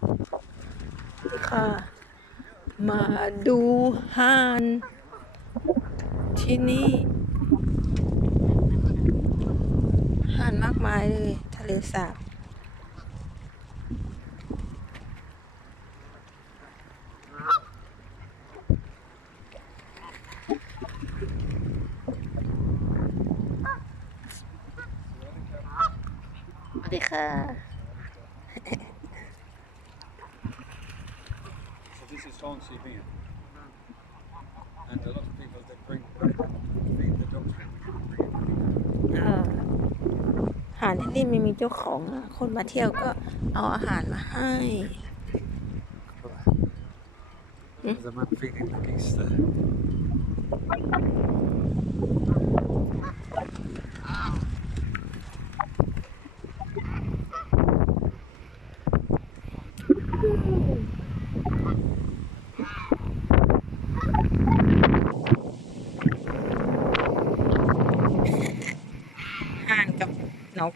ค่ะมาดูห่านที่นี่ห่านมากมายเลยทะเลสาบสวัสดีค่ะ So this is fancy beer, and a lot of people that bring feed the dogs. อาหารที่นี่ไม่มีเจ้าของอะคนมาเที่ยวก็เอาอาหารมาให้ There's a man feeding the geese there. ห่านกับนก